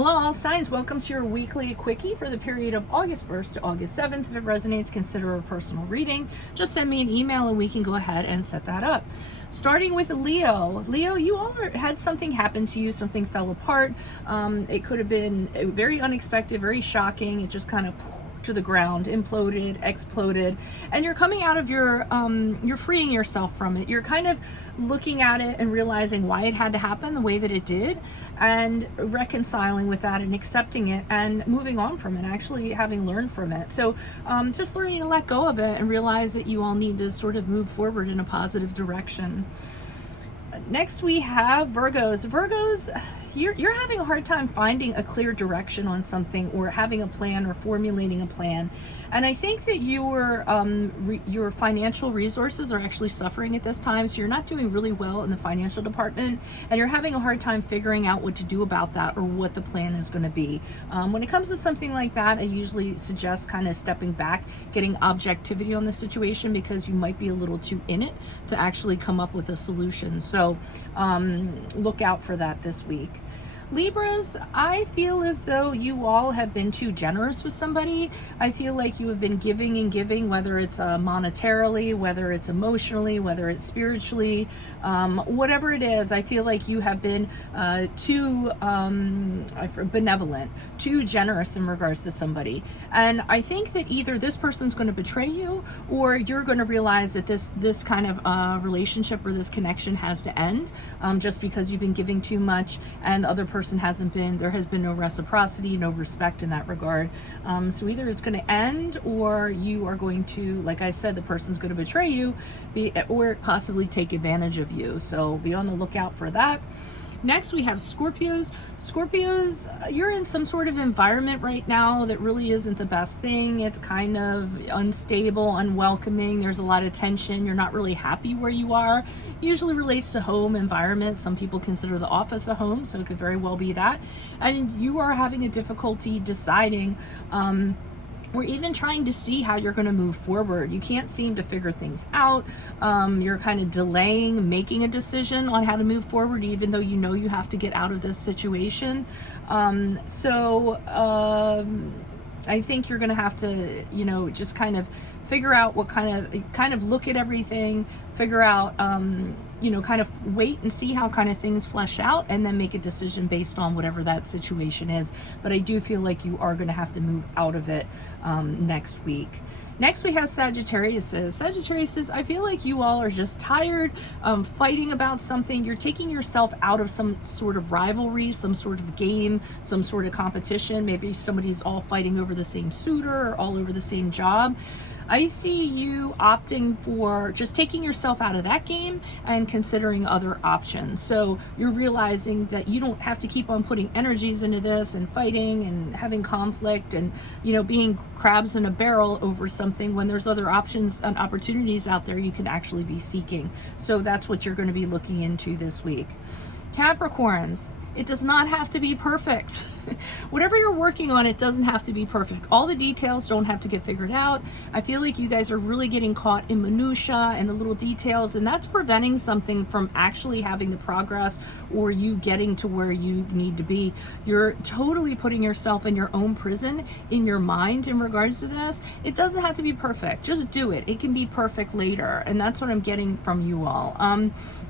Hello, all signs. Welcome to your weekly quickie for the period of August 1st to August 7th. If it resonates, consider a personal reading. Just send me an email and we can go ahead and set that up. Starting with Leo. Leo, you all had something happen to you. Something fell apart. It could have been very unexpected, very shocking. It just kind of to the ground, imploded, exploded, and you're coming out of your you're freeing yourself from it. You're kind of looking at it and realizing why it had to happen the way that it did, and reconciling with that and accepting it and moving on from it, actually having learned from it. So just learning to let go of it and realize that you all need to sort of move forward in a positive direction. Next we have Virgos. Virgos, you're having a hard time finding a clear direction on something, or having a plan, or formulating a plan. And I think that your financial resources are actually suffering at this time. So you're not doing really well in the financial department, and you're having a hard time figuring out what to do about that, or what the plan is going to be. When it comes to something like that, I usually suggest kind of stepping back, getting objectivity on the situation, because you might be a little too in it to actually come up with a solution. So look out for that this week. Libras, I feel as though you all have been too generous with somebody. I feel like you have been giving and giving, whether it's monetarily, whether it's emotionally, whether it's spiritually, whatever it is. I feel like you have been too benevolent, too generous in regards to somebody. And I think that either this person's going to betray you, or you're going to realize that this kind of relationship or this connection has to end, just because you've been giving too much and the other person there has been no reciprocity, no respect in that regard. So either it's going to end, or you are going to, like I said, the person's going to betray you, or possibly take advantage of you. So be on the lookout for that. Next, we have Scorpios. Scorpios, you're in some sort of environment right now that really isn't the best thing. It's kind of unstable, unwelcoming. There's a lot of tension. You're not really happy where you are. Usually relates to home environment. Some people consider the office a home, so it could very well be that. And you are having a difficulty deciding, or even trying to see how you're going to move forward. You can't seem to figure things out. You're kind of delaying making a decision on how to move forward, even though you know you have to get out of this situation. I think you're going to have to, just kind of figure out what kind of look at everything, figure out, kind of wait and see how kind of things flesh out, and then make a decision based on whatever that situation is. But I do feel like you are going to have to move out of it next week. Next, we have Sagittarius. Sagittarius, I feel like you all are just tired of fighting about something. You're taking yourself out of some sort of rivalry, some sort of game, some sort of competition. Maybe somebody's all fighting over the same suitor, or all over the same job. I see you opting for just taking yourself out of that game and considering other options. So you're realizing that you don't have to keep on putting energies into this and fighting and having conflict and, being crabs in a barrel over something, when there's other options and opportunities out there you can actually be seeking. So that's what you're going to be looking into this week. Capricorns, it does not have to be perfect. Whatever you're working on, it doesn't have to be perfect. All the details don't have to get figured out. I feel like you guys are really getting caught in minutia and the little details, and that's preventing something from actually having the progress, or you getting to where you need to be. You're totally putting yourself in your own prison in your mind in regards to this. It doesn't have to be perfect. Just do it. It can be perfect later, and that's what I'm getting from you all.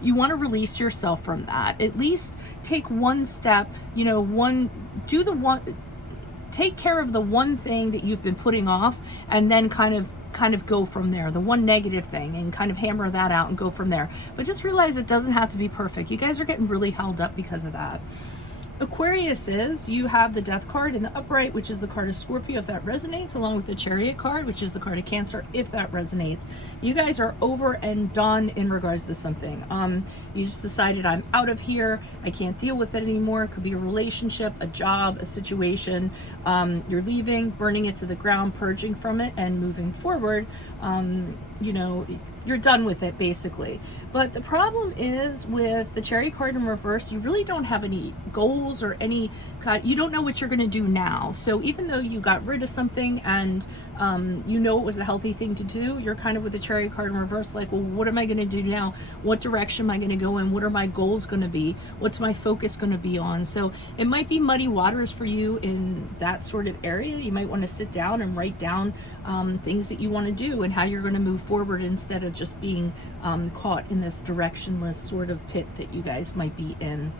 You want to release yourself from that. At least take one step, take care of the one thing that you've been putting off, and then kind of go from there, the one negative thing, and kind of hammer that out and go from there. But just realize it doesn't have to be perfect. You guys are getting really held up because of that. Aquarius, you have the Death card in the upright, which is the card of Scorpio, if that resonates, along with the Chariot card, which is the card of Cancer, if that resonates. You guys are over and done in regards to something. You just decided, I'm out of here. I can't deal with it anymore. It could be a relationship, a job, a situation. You're leaving, burning it to the ground, purging from it, and moving forward. you know, you're done with it basically. But the problem is with the Chariot card in reverse, you really don't have any goals or any, you don't know what you're going to do now. So even though you got rid of something and you know it was a healthy thing to do, you're kind of with the Chariot card in reverse, like, well, what am I going to do now? What direction am I going to go in? What are my goals going to be? What's my focus going to be on? So it might be muddy waters for you in that sort of area. You might want to sit down and write down things that you want to do and how you're going to move forward instead of just being caught in this directionless sort of pit that you guys might be in.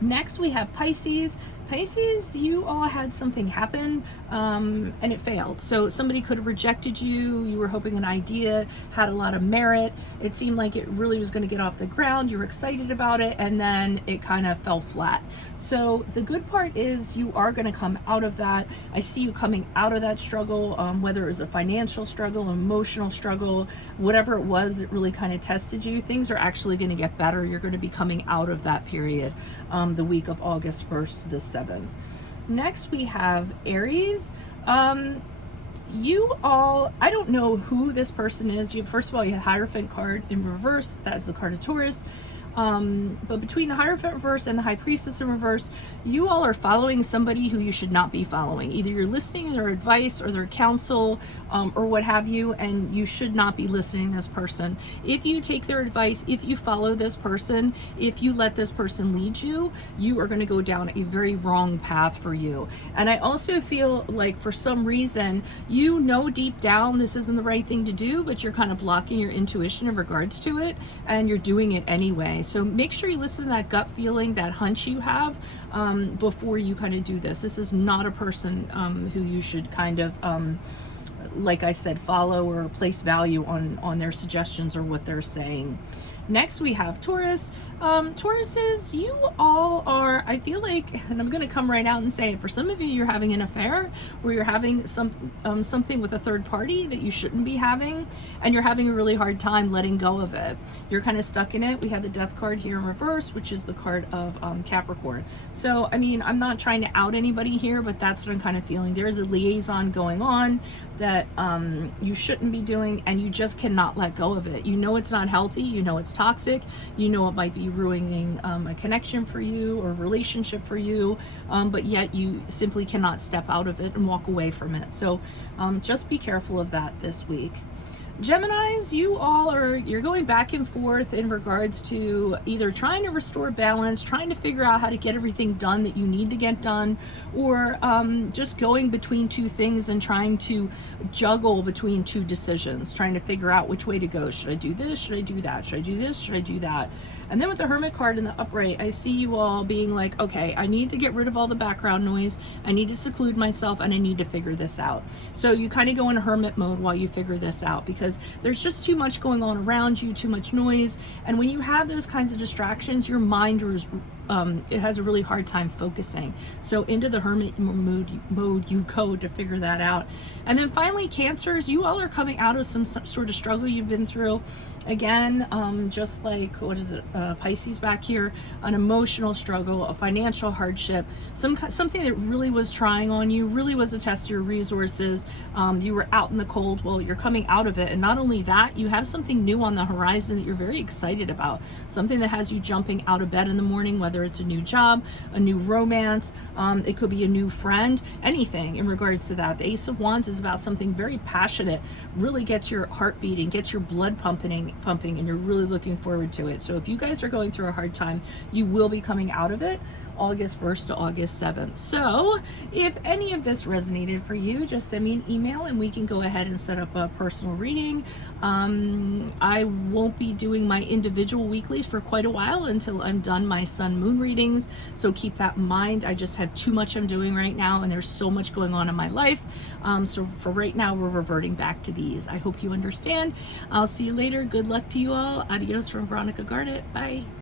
Next we have Pisces. Pisces, you all had something happen and it failed. So somebody could have rejected you. You were hoping an idea had a lot of merit. It seemed like it really was going to get off the ground. You were excited about it, and then it kind of fell flat. So the good part is you are going to come out of that. I see you coming out of that struggle, whether it was a financial struggle, emotional struggle, whatever it was, it really kind of tested you. Things are actually going to get better. You're going to be coming out of that period the week of August 1st to the 7th. Next we have Aries. You all, I don't know who this person is. First of all, you have Hierophant card in reverse. That is the card of Taurus. But between the Hierophant reverse and the High Priestess in reverse, you all are following somebody who you should not be following. Either you're listening to their advice or their counsel, or what have you, and you should not be listening to this person. If you take their advice, if you follow this person, if you let this person lead you, you are going to go down a very wrong path for you. And I also feel like for some reason, you know deep down this isn't the right thing to do, but you're kind of blocking your intuition in regards to it, and you're doing it anyway. So make sure you listen to that gut feeling, that hunch you have, before you kind of do this. This is not a person who you should kind of, like I said, follow or place value on their suggestions or what they're saying. Next we have Taurus. Tauruses, you all are, I feel like, and I'm going to come right out and say it, for some of you, you're having an affair where you're having something with a third party that you shouldn't be having, and you're having a really hard time letting go of it. You're kind of stuck in it. We have the Death card here in reverse, which is the card of Capricorn. So, I mean, I'm not trying to out anybody here, but that's what I'm kind of feeling. There is a liaison going on that you shouldn't be doing, and you just cannot let go of it. You know it's not healthy. You know it's toxic. You know it might be ruining a connection for you or a relationship for you, but yet you simply cannot step out of it and walk away from it. So just be careful of that this week. Geminis, you all you're going back and forth in regards to either trying to restore balance, trying to figure out how to get everything done that you need to get done, or just going between two things and trying to juggle between two decisions, trying to figure out which way to go. Should I do this? Should I do that? Should I do this? Should I do that? And then with the Hermit card in the upright, I see you all being like, okay, I need to get rid of all the background noise. I need to seclude myself, and I need to figure this out. So you kind of go in hermit mode while you figure this out, because there's just too much going on around you, too much noise. And when you have those kinds of distractions, your mind is it has a really hard time focusing. So into the hermit mode you go to figure that out. And then finally, Cancers, you all are coming out of some sort of struggle you've been through. Again, just like, what is it, Pisces back here, an emotional struggle, a financial hardship, something that really was trying on you, really was a test of your resources. You were out in the cold. Well, you're coming out of it. And not only that, you have something new on the horizon that you're very excited about, something that has you jumping out of bed in the morning, whether it's a new job, a new romance, it could be a new friend, anything in regards to that. The Ace of Wands is about something very passionate, really gets your heart beating, gets your blood pumping, and you're really looking forward to it. So if you guys are going through a hard time, you will be coming out of it August 1st to August 7th. So if any of this resonated for you, just send me an email and we can go ahead and set up a personal reading. I won't be doing my individual weeklies for quite a while until I'm done my sun moon readings. So keep that in mind. I just have too much I'm doing right now, and there's so much going on in my life. So for right now, we're reverting back to these. I hope you understand. I'll see you later. Good luck to you all. Adios from Veronica Garnett. Bye.